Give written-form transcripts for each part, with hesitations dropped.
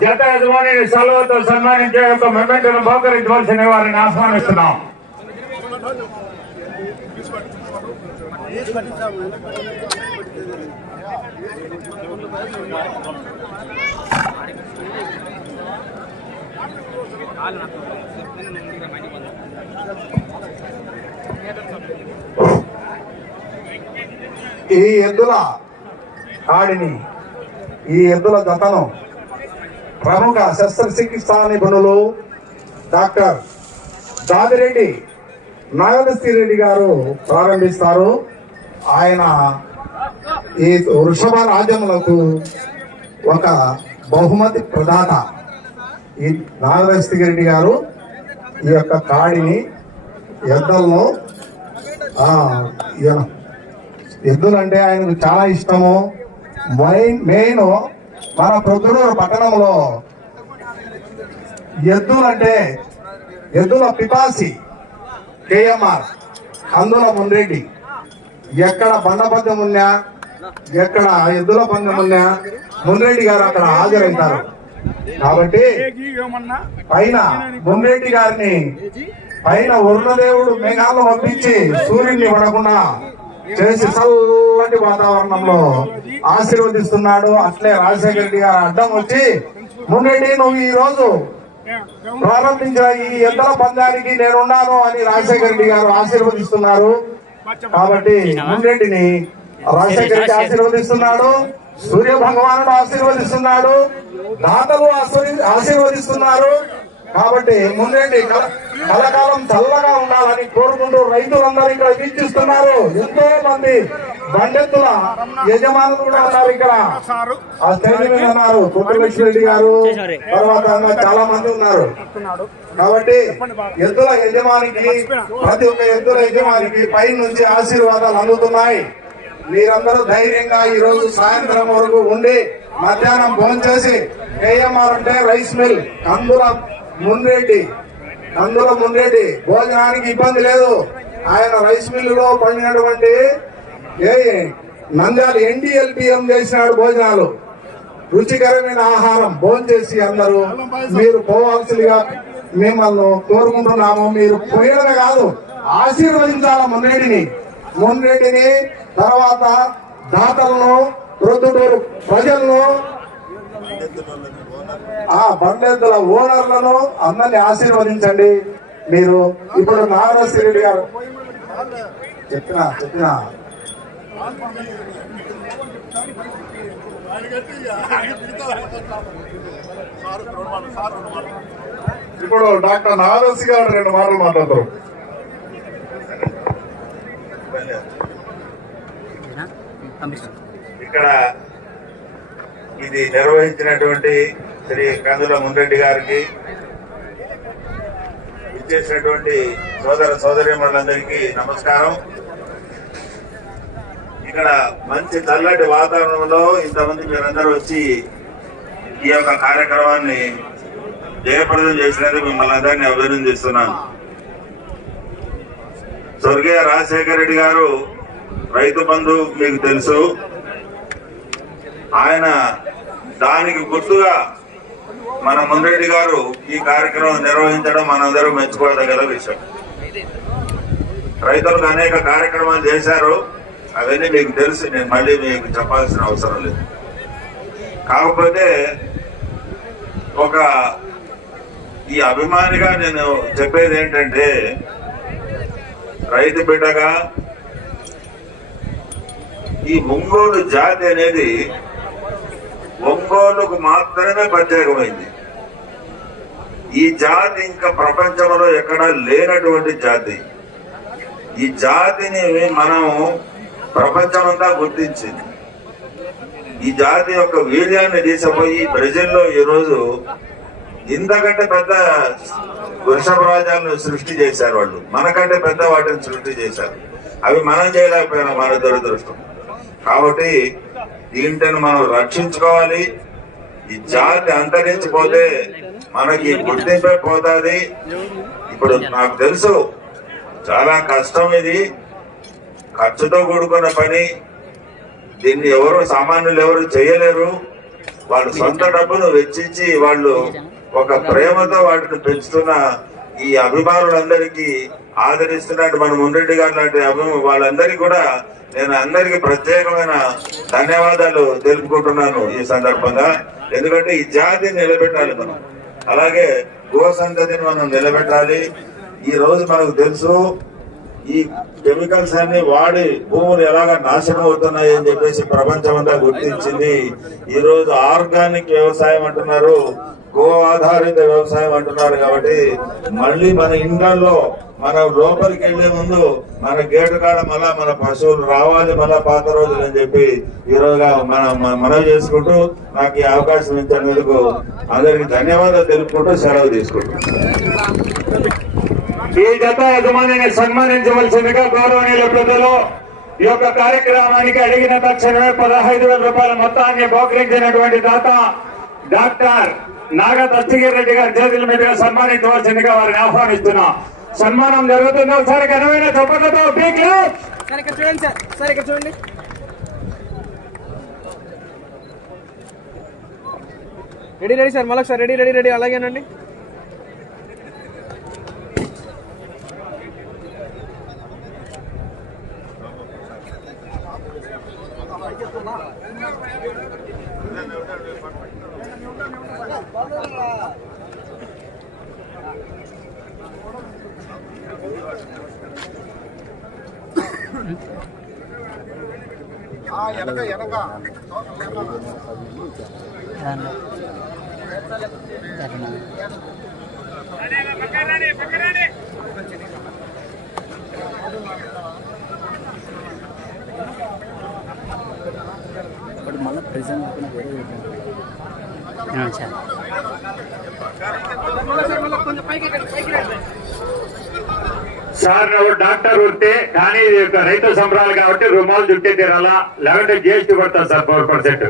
జత యజమాని సెలవుతో సన్మానించే యొక్క మెమెంటోను బహుకరించవలసిన వారిని ఆహ్వానిస్తున్నాం. ఈ ఎద్దుల ఆడిని ఈ ఎద్దుల జతను ప్రముఖ శస్త్రచికిత్సా నిపుణులు డాక్టర్ దాదిరెడ్డి నాగదస్తిరెడ్డి గారు ప్రారంభిస్తారు. ఆయన ఈ వృషభ రాజ్యములకు ఒక బహుమతి ప్రదాత. ఈ నాగదస్తిరెడ్డి గారు ఈ యొక్క కాడిని ఎద్దులను ఎద్దులంటే ఆయనకు చాలా ఇష్టము. మెయిన్ మన ప్రొద్దుటూరు పట్టణంలో ఎద్దులంటే ఎద్దుల పిపాసి కేఎంఆర్ కందుల మున్రెడ్డి. ఎక్కడ బండ పందెం ఉన్నా, ఎక్కడ ఎద్దుల పందెం ఉన్నా మున్రెడ్డి గారు అక్కడ హాజరవుతారు. కాబట్టి పైన మున్రెడ్డి గారిని పైన వరుణదేవుడు మేఘాలను పంపించి సూర్యుడిని పడకుండా చేసి చల్లటి వాతావరణంలో ఆశీర్వదిస్తున్నాడు. అట్లే రాజశేఖర రెడ్డి గారు అడ్డం వచ్చి మున్రెడ్డి నువ్వు ఈ రోజు ప్రారంభించిన ఈ ఎద్దుల పందానికి నేనున్నాను అని రాజశేఖర రెడ్డి గారు ఆశీర్వదిస్తున్నారు. కాబట్టి మున్రెడ్డిని రాజశేఖర రెడ్డి ఆశీర్వదిస్తున్నాడు, సూర్య భగవానుడు ఆశీర్వదిస్తున్నాడు, దాతలు ఆశీర్వదిస్తున్నారు. కాబట్టి మున్రెడ్డి కలకాలం చల్లగా ఉండాలని కోరుకుంటూ రైతులందరూ ఇక్కడ వీక్షిస్తున్నారు. ఎంతో మంది బండెత్తుల యజమానులు కూడా ఉన్నారు. ఇక్కడ ఆ స్టేజ్ మీద ఉన్నారు రెడ్డి గారు, తర్వాత చాలా మంది ఉన్నారు. కాబట్టి ఎద్దుల యజమానికి ప్రతి ఒక్క ఎద్దుల యజమానికి పై నుంచి ఆశీర్వాదాలు అందుతున్నాయి. మీరందరూ ధైర్యంగా ఈ రోజు సాయంత్రం వరకు ఉండి మధ్యాహ్నం భోజనం చేసి కేఎంఆర్ అంటే రైస్ మిల్ కందుల మున్రెడ్డి భోజనానికి ఇబ్బంది లేదు. ఆయన రైస్ మిల్లులో పండినటువంటి నంద్యాల NDLPM చేసినాడు భోజనాలు. రుచికరమైన ఆహారం భోజనం చేసి అందరూ మీరు పోవాల్సిందిగా మిమ్మల్ని కోరుకుంటున్నాము. మీరు పోయడమే కాదు, ఆశీర్వదించాల మున్రెడ్డిని తర్వాత దాతలను, ప్రొద్దుటూరు ప్రజలను, ఆ బండెద్దుల ఓనర్లను అందరినీ ఆశీర్వదించండి. మీరు ఇప్పుడు నాగదస్తిరెడ్డి గారు చెప్పినా ఇప్పుడు డాక్టర్ నాగదస్తి గారు 2 మాటలు మాట్లాడతారు. ఇక్కడ ఇది నిర్వహించినటువంటి శ్రీ కందుల మున్రెడ్డి గారికి, ఇచ్చేసినటువంటి సోదర సోదరీమణులందరికీ నమస్కారం. ఇక్కడ మంచి చల్లటి వాతావరణంలో ఇంతమంది మీరందరూ వచ్చి ఈ యొక్క కార్యక్రమాన్ని జయప్రదం చేసినందుకు మిమ్మల్ని అందరినీ అభినందిస్తున్నాను. స్వర్గీయ రాజశేఖర రెడ్డి గారు రైతు బంధు మీకు తెలుసు. ఆయన దానికి గుర్తుగా మన మున్రెడ్డి గారు ఈ కార్యక్రమం నిర్వహించడం మనందరూ మెచ్చుకోదగ్గ విషయం. రైతులకు అనేక కార్యక్రమాలు చేశారు, అవన్నీ మీకు తెలుసు, నేను మళ్ళీ మీకు చెప్పాల్సిన అవసరం లేదు. కాకపోతే ఈ అభిమానిగా నేను చెప్పేది ఏంటంటే, రైతు బిడ్డగా ఈ ఒంగోలు జాతి అనేది ఒంగోలుకు మాత్రమే ప్రత్యేకమైంది. ఈ జాతి ఇంకా ప్రపంచంలో ఎక్కడా లేనటువంటి జాతి. ఈ జాతిని మనం ప్రపంచమంతా గుర్తించింది. ఈ జాతి యొక్క వీర్యాన్ని తీసిపోయి ప్రజల్లో ఈరోజు ఇంతకంటే పెద్ద వృషభ రాజ్యాలను సృష్టి చేశారు వాళ్ళు. మనకంటే పెద్ద వాటిని సృష్టి చేశారు. అవి మనం చేయలేకపోయినా మన దురదృష్టం. కాబట్టి దీంట్ని మనం రక్షించుకోవాలి. ఈ జాతి అంతరించిపోతే మనకి గుర్తింపే పోతుంది. ఇప్పుడు నాకు తెలుసు చాలా కష్టం, ఇది ఖర్చుతో కూడుకున్న పని. దీన్ని సామాన్యులు ఎవరు చేయలేరు. వాళ్ళు సొంత డబ్బును వెచ్చించి వాళ్ళు ఒక ప్రేమతో వాటిని పెంచుతున్న ఈ అభిమానులందరికీ ఆదరిస్తున్నట్టు మన మున్రెడ్డి గారు లాంటి వాళ్ళందరికీ కూడా నేను అందరికీ ప్రత్యేకమైన ధన్యవాదాలు తెలుపుకుంటున్నాను ఈ సందర్భంగా. ఎందుకంటే ఈ జాతిని నిలబెట్టాలి మనం, అలాగే గో సంతతిని మనం నిలబెట్టాలి. ఈ రోజు మనకు తెలుసు ఈ కెమికల్స్ అన్ని వాడి భూములు ఎలాగ నాశనం అవుతున్నాయి అని చెప్పేసి ప్రపంచమంతా గుర్తించింది. ఈ రోజు ఆర్గానిక్ వ్యవసాయం అంటున్నారు, గో ఆధారిత వ్యవసాయం అంటున్నారు. కాబట్టి మళ్ళీ మన ఇండ్లలో మన లోపలికి వెళ్లే ముందు మన గేటు కాడ మళ్ళా మన పశువులు రావాలి, మళ్ళా పాత రోజులు అని చెప్పి ఈ రోజుగా మనవి చేసుకుంటూ నాకు ఈ అవకాశం ఇచ్చినందుకు అందరికి ధన్యవాదాలు తెలుపుకుంటూ సెలవు తీసుకుంటాం. ఈ జత యజమానిని సన్మానించవలసిందిగా గౌరవనీయుల పెద్దలు ఈ యొక్క కార్యక్రమానికి అడిగిన తక్షణమే 15,000 రూపాయల మొత్తాన్ని బహుకరించినటువంటి దాత డాక్టర్ నాగ దస్తగిరి రెడ్డి గారి చేతుల మీదుగా సన్మానించవలసిందిగా వారిని ఆహ్వానిస్తున్నాం. సన్మానం జరుగుతుంది. ఒకసారి ఘనమైన చప్పట్లతో చూడండి. రెడీ సార్, మళ్ళీ సార్ రెడీ అలాగేనండి. మళ్ళీ ప్రెసెంట్ సార్ నువ్వు డాక్టర్ వృత్తి కానీ ఇది రైతు సంబరాలు కాబట్టి రుమాలు చుట్టే తీరాలా, లేకుంటే జిఎస్టీ కొడతారు సార్ 4%.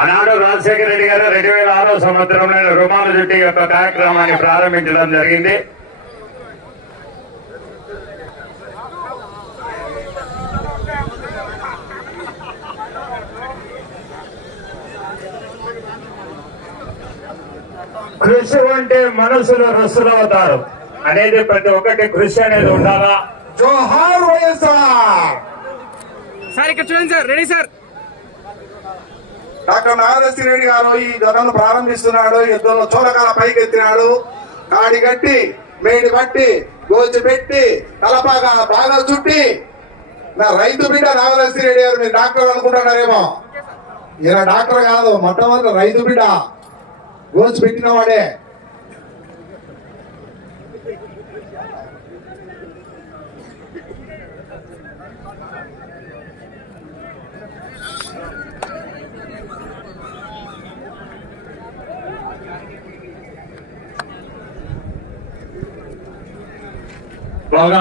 ఆనాడు రాజశేఖర రెడ్డి గారు 2006వ సంవత్సరంలో రుమాలు చుట్టి యొక్క కార్యక్రమాన్ని ప్రారంభించడం జరిగింది. కృషి ఉంటే మనసులో రసులవుతారు అనేది ప్రతి ఒక్కటి కృషి అనేది ఉండాలా. జోహార్ వైఎస్ఆర్. సార్ ఇక్కడ చూడండి sir, ready sir. Doctor Nagadarshi Reddy గారు ఈ జతను ప్రారంభిస్తున్నాడు. యుద్ధంలో చోరకాల పైకి ఎత్తినాడు, కాడి కట్టి మేడి పట్టి గోచి పెట్టి తలపాగా బాగా చుట్టి నా రైతు బిడ్డ నాగదర్శి రెడ్డి గారు. మీరు డాక్టర్ అనుకుంటున్నారేమో, ఈయన డాక్టర్ కాదు, మొట్టమొదటి రైతు బిడ్డ గోచి పెట్టిన వాడే.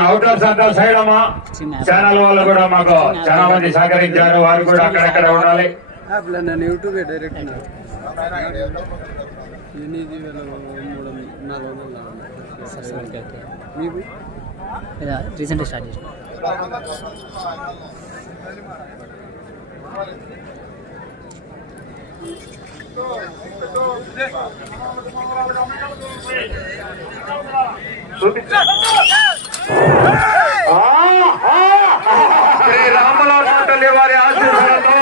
అవుట్డోర్స్ అంతా సైడ్ అమ్మా. ఛానల్ వాళ్ళు కూడా మాకు చాలా మంది సహకరించారు, వారు కూడా అక్కడక్కడ ఉండాలి. నన్ను యూట్యూబ్ డైరెక్ట్ రీసెంట్గా స్టార్ట్ చేసిన శ్రీ రామలాల్ తల్లి వారి ఆశీర్వాదంతో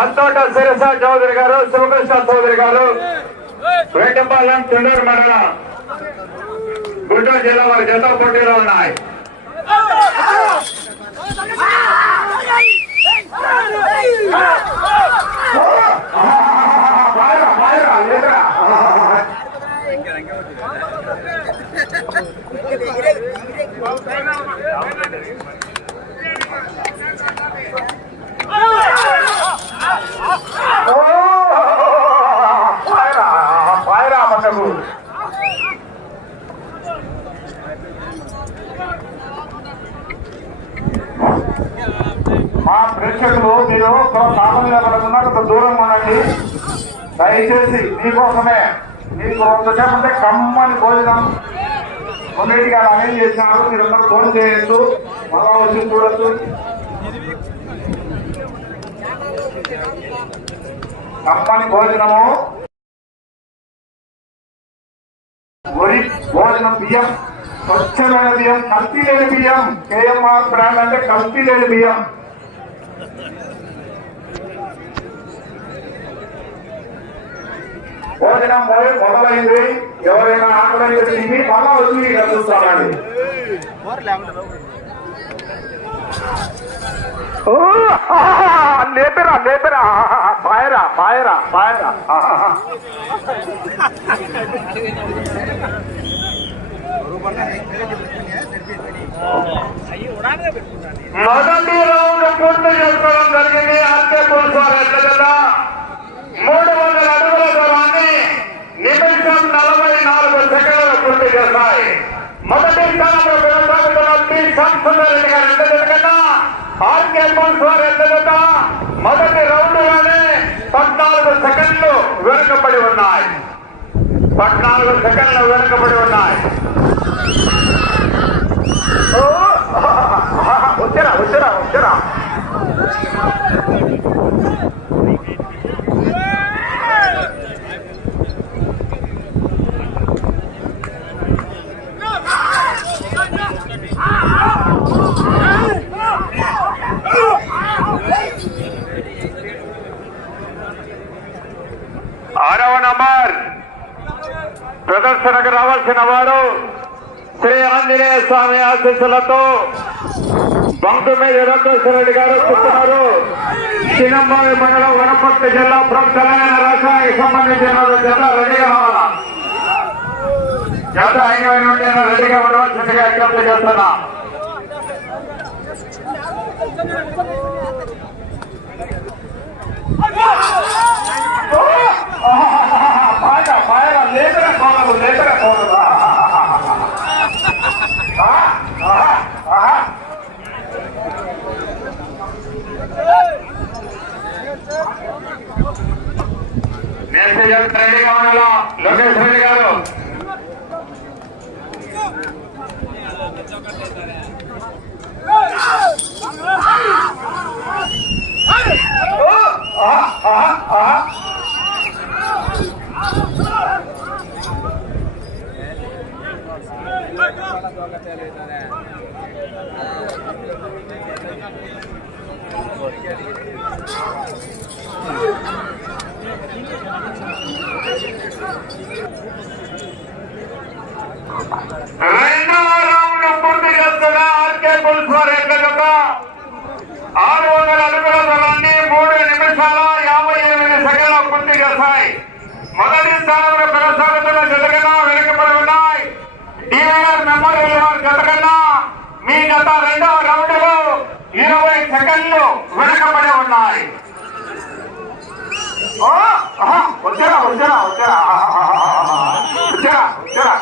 అంతోట శిరస చౌదరి గారు, శివకృష్ణ చౌదరి గారు, వేటపాలెం తుండూరు మండలం గుంటూరు జిల్లా వారి జత పోటీలో ఉన్నాయి. మా ప్రేక్షకులు మీరు సామాన్య పడకుండా కొంత దూరంగా ఉండండి దయచేసి. మీకోసమే మీకు కొంతసేపు ఉంటే కమ్మని భోజనం కొన్నిటికి అలా అరేంజ్ చేసినారు. మీరు అందరూ ఫోన్ చేయొచ్చు, మళ్ళా వచ్చి చూడొచ్చు. కమ్మని భోజనము, వరి భోజనం, బియ్యం, స్వచ్ఛమైన బియ్యం, కల్తీ లేని బియ్యం. కేఎంఆర్ బ్రాండ్ అంటే కల్తీ లేని బియ్యం. భోజనం మొదలైంది. ఎవరైనా ఆకలి తిని మళ్ళా వచ్చి చూస్తామండి. లేపరా లేపరా, పాయరా పాయరా పాయరా. మొదటి రౌండ్ పూర్తి చేసుకోవడం జరిగింది. ఆర్కే పోలీసు వారు ఎట్లా 300 అడుగుల దూరాన్ని నిమిషం 44 సెకండ్లు పూర్తి చేస్తాయి. మొదటి స్థానంలో కొనసాగుతున్న పి సంసుందరెడ్డి గారు ఎంత జరగన్నా ఆర్కే పోలీసు వారు ఎంత జత మొదటి రౌండ్ లోనే 14 సెకండ్లు వెనుకబడి ఉన్నాయి. 14 సెకండ్లు వెనుకబడి ఉన్నాయి. వచ్చారా వచ్చారా వచ్చారా. ఆరవ నంబర్ ప్రదర్శనకు రావాల్సిన వారు శ్రీ ఆంజనేయ స్వామి ఆశీస్సులతో బంకుమేది వెంకటేశ్వరరెడ్డి గారు చెప్తున్నారు. చిన్నంబావి మండలం వనపర్తి జిల్లా తెలంగాణ రాష్ట్రానికి సంబంధించిన జత రెడీగా రావాలా. జత అయిన నుండి రెడీగా ఉండవలసిందిగా విజ్ఞప్తి చేస్తున్నా. పాయరా లేకరా కోరదు లేకరా కోరదా. నెక్స్ట్ రెడీగా ఉండాలా లోకేష్ రెడ్డి గారు. రెండవ రౌండ్ పూర్తి చేస్తున్న ఆర్కే పోలీసు వారు ఎంత జత 600 అడుగుల దూరాన్ని 3 నిమిషాల 58 సెకండ్లు పూర్తి చేస్తాయి. మొదటి స్థానంలో కొనసాగుతున్న జత కన్నా వెనుకబడి ఉన్నాయి. డిఆర్ మెమోరియల్ వారి జత కన్నా మీ జత రెండవ రౌండ్ లో 20 సెకండ్లు వెనుకబడి ఉన్నాయి. వచ్చారా వచ్చారా వచ్చారా వచ్చారా వచ్చారా.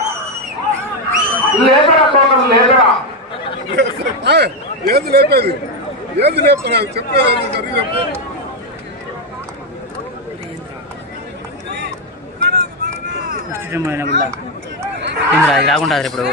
లేదురా తోటలు లేదురా. ఏది లేపేది ఏది లేపుతున్నా చెప్పేది సరి చెప్పు. ఇది రాకుండా ఇప్పుడు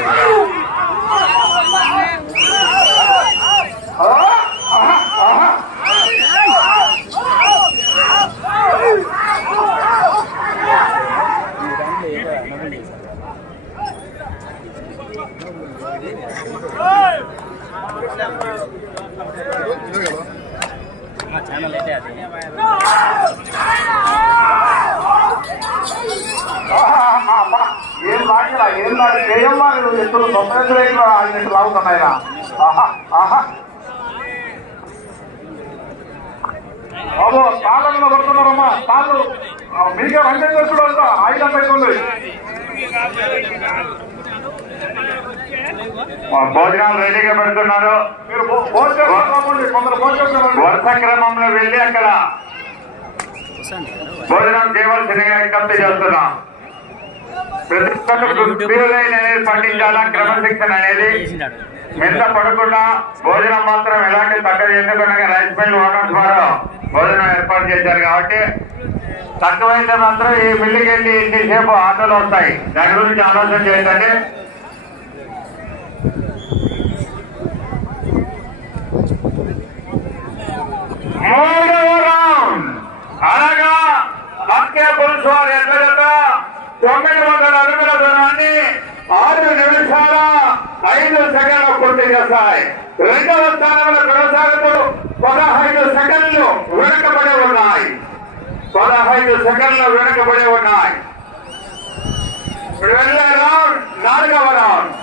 ఛానల్ అయితే అది ఏం లాగిరా ఏం లాగి ఏం లాగి ఎప్పుడు సొసైటీలో ఆయన లాగుతున్నాయిరా. బాబు తాళ్ళలో కొడుతున్నారమ్మా. తాళ్ళు మీకే వంట చేసుడు అంతా ఆయుధం పెట్టుకుంది. భోజనాలు రెడీగా పెడుతున్నారు. మీరు కొందరు వరుస క్రమంలో వెళ్ళి అక్కడ భోజనం చేయవలసిందిగా విజ్ఞప్తి చేస్తున్నాం. ప్రతి ఒక్కరు అనేది పండించాలా, క్రమశిక్షణ అనేది మెంత పడకుండా భోజనం మాత్రం ఎలాంటి తగ్గదు. ఎందుకంటే రైస్ మిల్ ఓనర్స్ వారు భోజనం ఏర్పాటు చేశారు కాబట్టి తక్కువైతే మాత్రం ఈ మిల్లుకి వెళ్ళి ఇంటిసేపు ఆటోలు వస్తాయి. దాని గురించి ఆలోచన చేయండి. మూడవ రౌండ్ అనగా పుల్స్వార్ ఎట్ల జత 900 అడుగుల దూరాన్ని 6 నిమిషాల 5 సెకండ్లు పూర్తి చేస్తాయి. రెండవ స్థానంలో కొనసాగుతూ 15 సెకండ్లు వెనుకబడి ఉన్నాయి. 15 సెకండ్లు వెనుకబడి ఉన్నాయి. ఇప్పుడు వెళ్ళే రౌండ్ 4వ రౌండ్.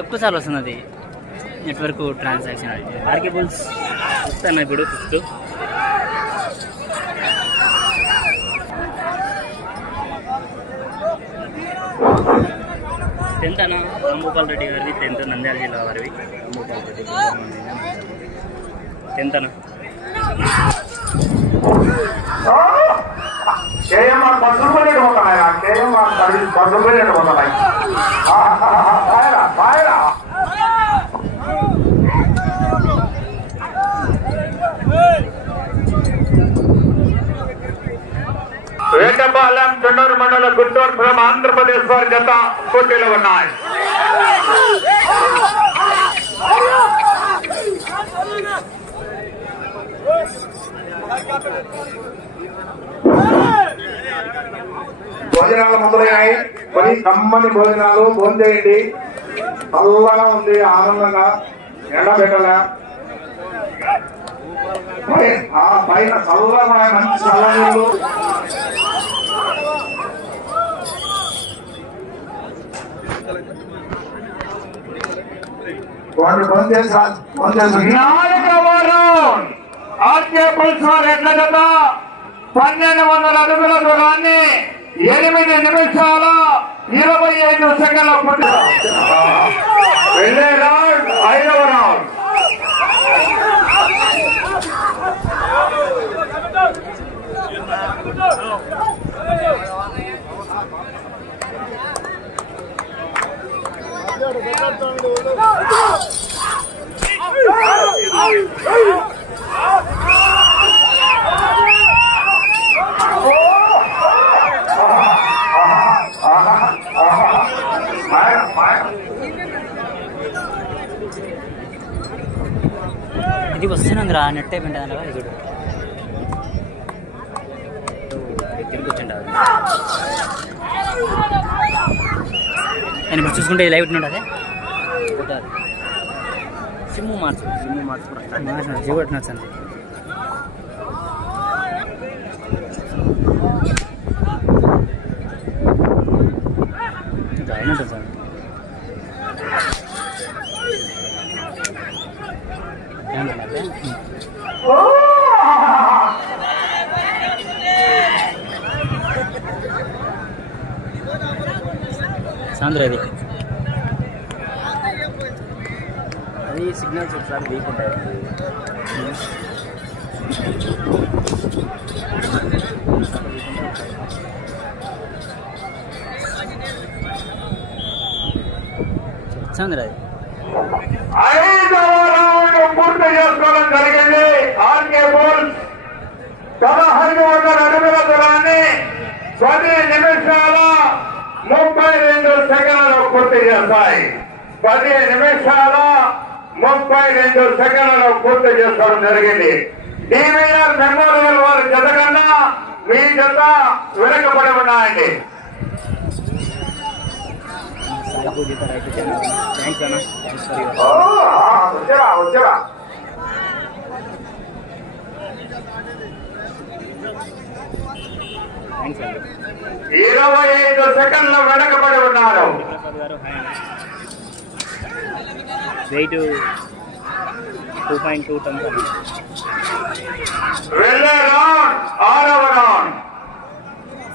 ఎక్కువ సార్లు వస్తుంది అది నెట్వర్క్ ట్రాన్సాక్షన్. అది ఆర్కే బుల్స్ ఇస్తాను ఇప్పుడు 5th. టెన్త్ అన్న రాంభూపాల్ రెడ్డి గారిది 10th, నంద్యాల జిల్లా వారివి. రాంభూపాల్ రెడ్డి 10th అన్న. కేఎంఆర్ బస్సులు పోయేట్టు పోతున్నాయి. కేఎంఆర్ సర్వీస్ బస్సులు పోయేట్టు పోతున్నాయి. బాయరా వేటపాలెం చెన్నూరు మండల గుంటూరు ఫ్రమ్ ఆంధ్రప్రదేశ్ వారి జత పోటీలో ఉన్నాయి. భోజనాలు మొదలయ్యాయి. కొన్ని కమ్మని భోజనాలు భోజనం చేయండి. చల్లగా ఉంది, ఆనందంగా ఎండబెట్టలే. పైన చల్లగా మంచి చల్లనీళ్ళు. భోజనం చేసి 4వ రౌండ్. ఆర్కే పుల్స్వార్ ఎట్ల జత 1200 అడుగుల దూరాన్ని 8 నిమిషాల 25 సెకండ్ల పూర్తి. వెళ్ళే రౌండ్ 5వ రౌండ్. ఇది వస్తున్నందురా నెట్ అయిపోయింది అనగా చూడు తిరిగి వచ్చిండ. నేను ఇప్పుడు చూసుకుంటే లైవ్ ఉంటుండే అదే సిమ్ మార్చుకున్నా జియో పెట్టినచ్చు అంతే. జాయిన్ ఉంటుంది సార్. సాంద్ర అది సిగ్నల్స్ ఒకసారి వీక్ ఉంటాయి. సాంద్ర అది 5వ రౌండ్ పూర్తి చేసుకోవడం జరిగింది. ఆర్కే బుల్స్ 1500 అడుగుల దూరాన్ని 10 నిమిషాల 32 సెకండ్లు పూర్తి చేస్తాయి. 10 నిమిషాల 32 సెకండ్లు పూర్తి చేసుకోవడం జరిగింది. డివిఆర్ మెమోరియల్ వారి జత కన్నా మీ జత వెనుకబడి ఉన్నాయండి. థ్యాంక్స్ అన్న. వచ్చారా 25 సెకండ్లు వెనకబడి ఉన్నారు. Weight 2.2 tons. వెళ్ళే రౌండ్ 6వ రౌండ్.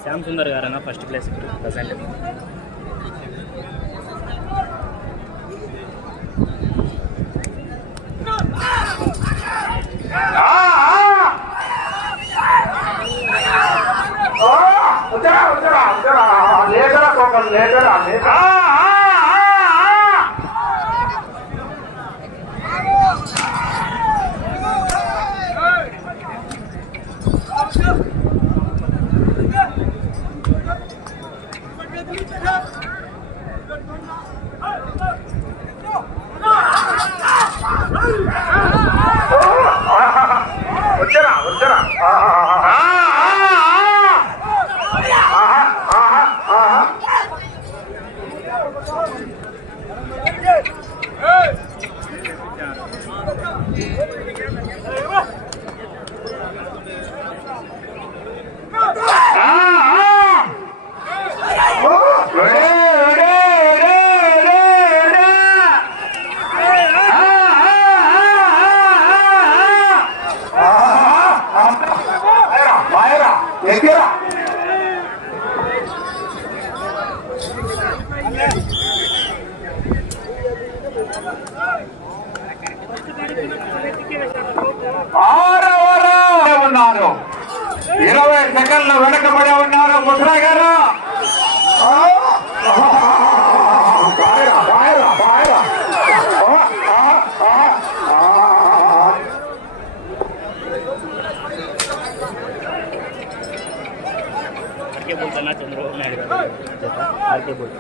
శ్యామ్ సుందర్ గారన్న ఫస్ట్ ప్లేస్ ప్రజెంట్. ఉన్నారు 20 సెకండ్లు వెనకబడి ఉన్నారు ముద్రా గారు. చంద్రబాబు నాయుడు ఆర్కే బోల్.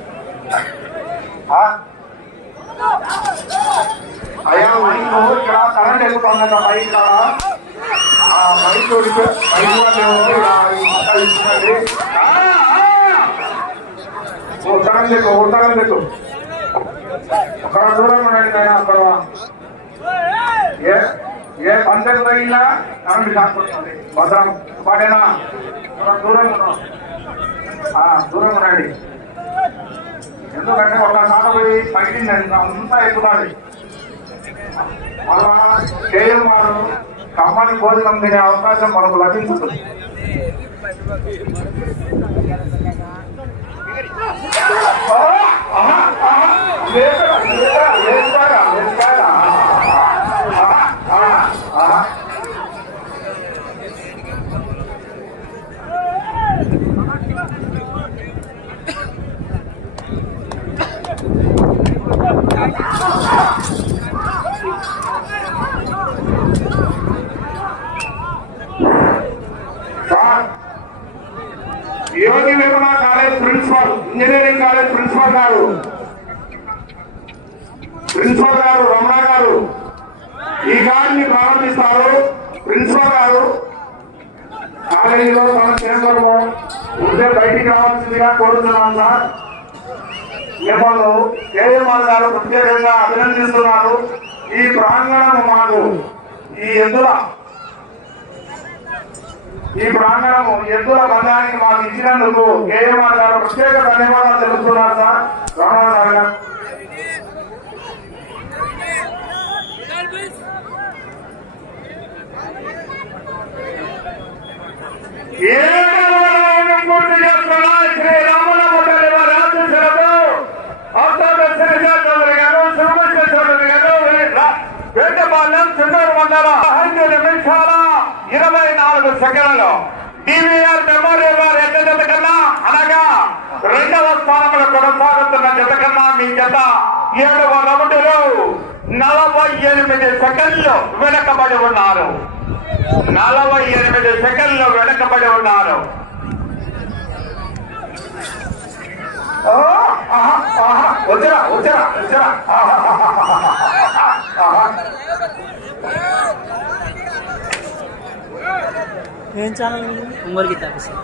అయ్యా మైక్ ఇక్కడ కరెంట్ ఎక్కుతుందంట మైక్ మైక్ ఉత్తరం లేదు అక్కడ దూరం ఉండండి నేను అక్కడ ఏ పంచాయతీ తగిలినా కరెంట్ షాక్ వస్తుంది. భద్రం పాడేనా దూరం ఉన్నాం, దూరం ఉండండి. ఎందుకంటే ఒక సాట పోయి తగిలిందండి అంతా ఎక్కుతుంది. మళ్ళా కేఎం వారు కమ్మని భోజనం తినే అవకాశం మనకు లభించుతుంది. Yogi Vemana college principal, engineering college principal గారు రమణ గారు ఈ గాడిని ప్రారంభిస్తారు. ప్రిన్సిపాల్ గారు కాలేజీలో తన కేంద్రంలో ఉంటే బయటికి రావాల్సిందిగా కోరుతున్నాం సార్. మిమ్మల్ని కేఎంఆర్ గారు ప్రత్యేకంగా అభినందిస్తున్నారు. ఈ ప్రాంగణం మాకు ఈ ప్రాంగణము ఎద్దుల బంధానికి మాకు ఇచ్చినందుకు కేఎంఆర్ గారు ప్రత్యేక ధన్యవాదాలు తెలుపుతున్నారు సార్. రమణ గారు పూర్తి చేస్తున్న శ్రీ రాముల వేటపాలెం చుండూరు మండలం 5 నిమిషాల 24 సెకండ్లు డివిఆర్ మెమోరియల్ వారి ఎంత జత కన్నా అనగా 2వ స్థానంలో కొనసాగుతున్న జత కన్నా మీ జత 7వ రౌండ్లో 48 సెకండ్లు వెనకబడి ఉన్నారు. 48 సెకండ్లు వెనకబడి ఉన్నారు. వచ్చరా ఏం ఛానల్? ఒంగోలు గీత ఆఫీసర్.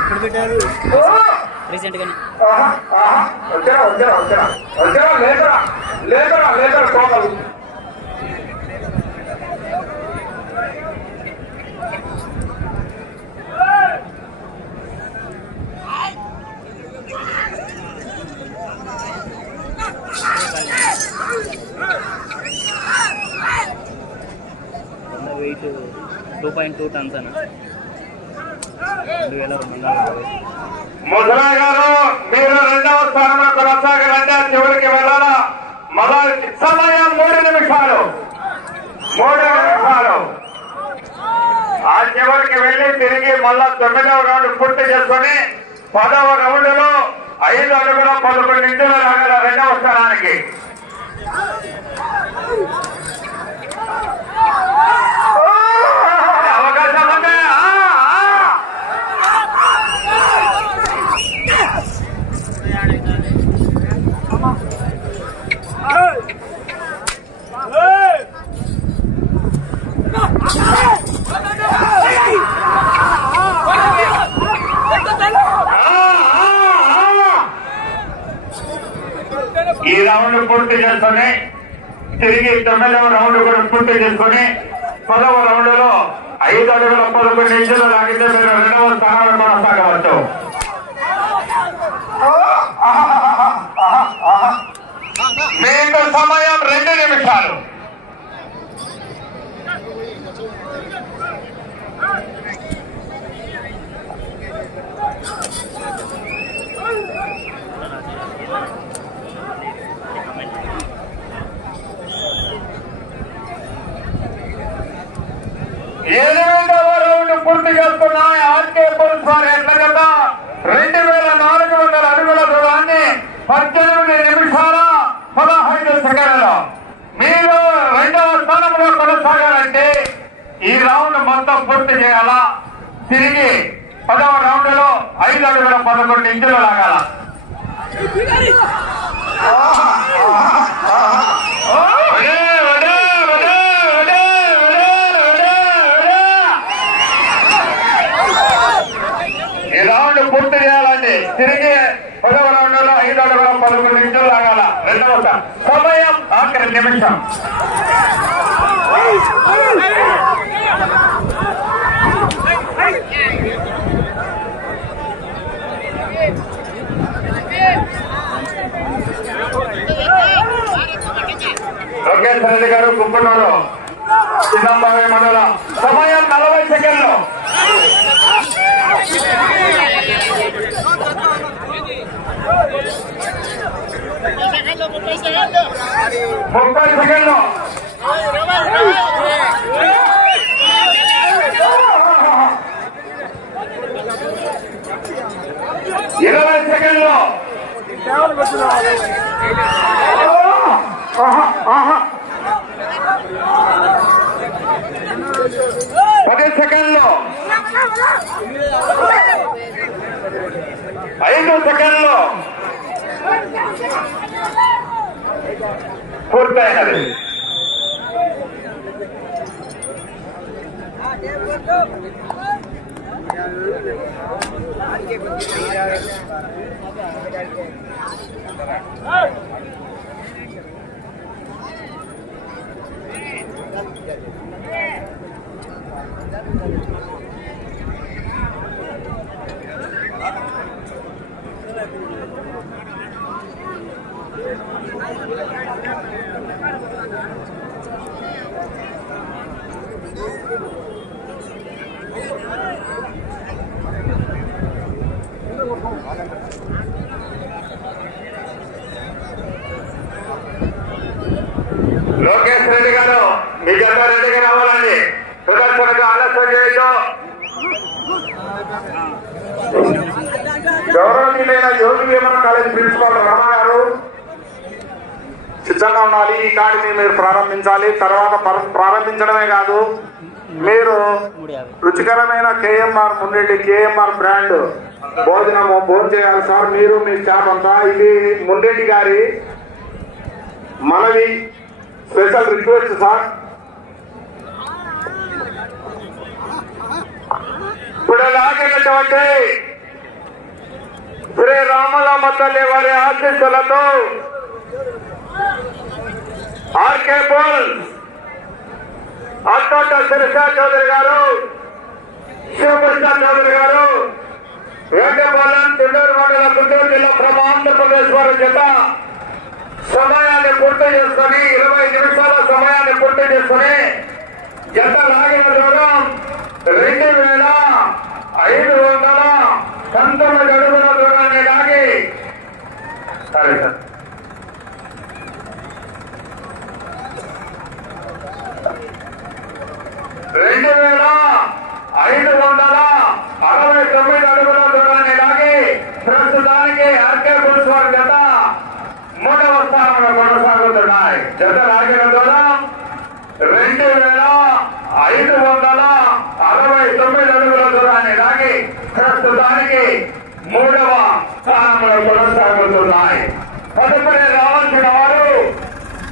ఇప్పుడు పెట్టారు రీసెంట్గానే. వెయిట్ 2.2 టన్స్ అన్న. 2240. ముద్రా గారు మీరు 2వ స్థానంలో కొనసాగాలంటే చివరికి వెళ్ళాలా. మళ్ళా సమయం 3 నిమిషాలు. ఆ చివరికి వెళ్ళి తిరిగి మళ్ళా 9వ రౌండ్ పూర్తి చేసుకుని 10వ రౌండ్ లో 5 అడుగుల 11 ఇంచుల రాగల 2వ స్థానానికి. అవకాశం ఉంది. ఈ రౌండ్ పూర్తి చేసుకుని తిరిగి 9వ రౌండ్ కూడా పూర్తి చేసుకుని 10వ రౌండ్ లో 5 అడుగుల 11 ఇంచులు లాగితే మీరు 2వ స్థానంలో కొనసాగవచ్చు. మీకు సమయం 2 నిమిషాలు. పూర్తి చేయాలా. తిరిగి 10వ రౌండ్ లో 5 అడుగుల 11 ఇంచులు లాగాల. ఈ రౌండ్ పూర్తి చేయాలండి. తిరిగి 10వ రౌండ్ లో 5 అడుగుల 11 ఇంచులు లాగాల. రెండవ సమయం ఆఖరి నిమిషం. లోకేశ్వర రెడ్డి గారు కుప్పనూరు చిన్నంబావి మండలం. సమయం 40 సెకండ్లు. ముప్పై సెకండ్లు. 20 సెకండ్లు. 10 సెకండ్లు. 5 సెకండ్లు. పూర్తయినది. లోకేష్ రెడ్డి గారు మీ జగన్ రెడ్డిగా రావాలండి. ప్రదర్శనకు ఆలస్యం చేయొద్దు. గౌరవనీయులైన యోగి వేమన కాలేజ్ ప్రిన్సిపాల్ రమణ గారు సిద్ధంగా ఉండాలి. ఈ కార్డుని మీరు ప్రారంభించాలి. తర్వాత ప్రారంభించడమే కాదు, మీరు రుచికరమైన కేఎంఆర్ మున్రెడ్డి కేఎంఆర్ బ్రాండ్ భోజనం చేయాలి సార్. మీరు మీ స్టాఫ్ అంతా. ఇది మున్రెడ్డి గారి మనవి, స్పెషల్ రిక్వెస్ట్ సార్. ఇప్పుడు లాగినటువంటి శ్రీ రామలమ్మ తల్లి వారి ఆశీస్సులతో ఆర్కే పోల్ అట్టోట శిరసా చౌదరి గారు, శివప్రసాద్ చౌదరి గారు, వేటపాలెం తుండూరు మండల గుంటూరు జిల్లా ఆంధ్రప్రదేశ్ వారి చేత సమయాన్ని పూర్తి చేసుకుని 20 నిమిషాల సమయాన్ని పూర్తి చేసుకుని జత లాగిన దూరం 2519 అడుగుల దూరాన్ని లాగి సరే సార్ 2569 అడుగుల దూరాన్ని లాగి ప్రస్తుతానికి ఆర్కే బుల్స్ వారి జత 3వ స్థానంలో కొనసాగుతున్నాయి. జత లాగిన దూరం 2569 అడుగుల దూరాన్ని లాగి ప్రస్తుతానికి 3వ స్థానంలో కొనసాగుతున్నాయి.